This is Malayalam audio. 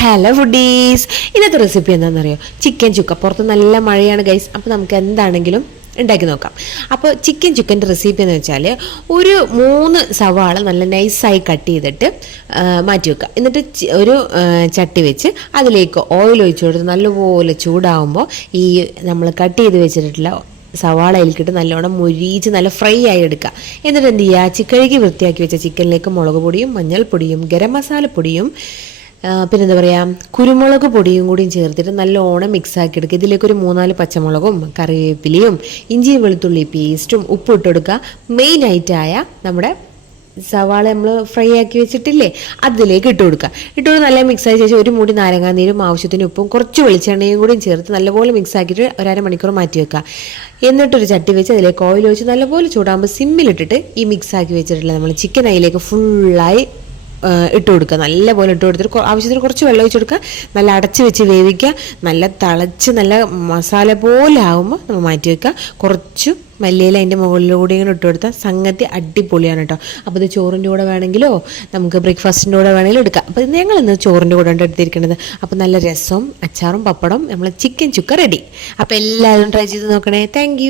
ഹലോ ഫുഡീസ്, ഇന്നത്തെ റെസിപ്പി എന്താണെന്നറിയോ? ചിക്കൻ ചുക്ക. പുറത്ത് നല്ല മഴയാണ് ഗൈസ്, അപ്പോൾ നമുക്ക് എന്താണെങ്കിലും ഉണ്ടാക്കി നോക്കാം. അപ്പോൾ ചിക്കൻ്റെ റെസിപ്പി എന്ന് വെച്ചാൽ ഒരു 3 സവാള നല്ല നൈസായി കട്ട് ചെയ്തിട്ട് മാറ്റി വെക്കുക. എന്നിട്ട് ഒരു ചട്ടി വെച്ച് അതിലേക്ക് ഓയിൽ ഒഴിച്ച് കൊടുത്ത് നല്ലപോലെ ചൂടാകുമ്പോൾ ഈ നമ്മൾ കട്ട് ചെയ്ത് വെച്ചിട്ടുള്ള സവാളയിലിട്ട് നല്ലോണം മുരിച്ച് നല്ല ഫ്രൈ ആയി എടുക്കുക. എന്നിട്ട് എന്ത് ചെയ്യുക, കഴുകി വൃത്തിയാക്കി വെച്ച ചിക്കനിലേക്ക് മുളക് പൊടിയും മഞ്ഞൾപ്പൊടിയും ഗരം മസാലപ്പൊടിയും പിന്നെന്താ പറയുക, കുരുമുളക് പൊടിയും കൂടിയും ചേർത്തിട്ട് നല്ലോണം മിക്സാക്കി എടുക്കുക. ഇതിലേക്കൊരു 3-4 പച്ചമുളകും കറിവേപ്പിലയും ഇഞ്ചിയും വെളുത്തുള്ളി പേസ്റ്റും ഉപ്പ് ഇട്ട് കൊടുക്കുക. മെയിനായിട്ടായ നമ്മുടെ സവാള നമ്മൾ ഫ്രൈ ആക്കി വെച്ചിട്ടില്ലേ, അതിലേക്ക് ഇട്ട് കൊടുക്കുക. നല്ല മിക്സ് ആയ ശേഷം ഒരു മൂടി നാരങ്ങാനീരും ആവശ്യത്തിന് ഉപ്പും കുറച്ച് വെളിച്ചെണ്ണയും കൂടി ചേർത്ത് നല്ലപോലെ മിക്സ് ആക്കിയിട്ട് ഒരു അരമണിക്കൂർ മാറ്റി വെക്കുക. എന്നിട്ടൊരു ചട്ടി വെച്ച് അതിലേക്ക് ഓയിൽ ഒഴിച്ച് നല്ലപോലെ ചൂടാകുമ്പോൾ സിമ്മിലിട്ടിട്ട് ഈ മിക്സ് ആക്കി വെച്ചിട്ടുള്ള നമ്മൾ ചിക്കൻ അതിലേക്ക് ഫുള്ളായി ഇട്ട് കൊടുക്കുക. നല്ലപോലെ ഇട്ട് കൊടുത്തിട്ട് ആവശ്യത്തിന് കുറച്ച് വെള്ളം ഒഴിച്ച് കൊടുക്കുക. നല്ല അടച്ച് വെച്ച് വേവിക്കുക. നല്ല തിളച്ച് നല്ല മസാല പോലെ ആകുമ്പോൾ നമ്മൾ മാറ്റി വെക്കുക. കുറച്ച് മല്ലിയില അതിൻ്റെ മുകളിലൂടെ ഇങ്ങനെ ഇട്ട് കൊടുത്താൽ സംഗതി അടിപൊളിയാണ് കേട്ടോ. അപ്പോൾ ഇത് ചോറിൻ്റെ കൂടെ വേണമെങ്കിലോ നമുക്ക് ബ്രേക്ക്ഫാസ്റ്റിൻ്റെ കൂടെ വേണമെങ്കിലും എടുക്കാം. അപ്പോൾ ഞങ്ങളിന്ന് ചോറിൻ്റെ കൂടെ എടുത്തിരിക്കുന്നത്. അപ്പോൾ നല്ല രസവും അച്ചാറും പപ്പടം, നമ്മൾ ചിക്കൻ ചുക്ക റെഡി. അപ്പോൾ എല്ലാവരും ട്രൈ ചെയ്ത് നോക്കണേ. താങ്ക്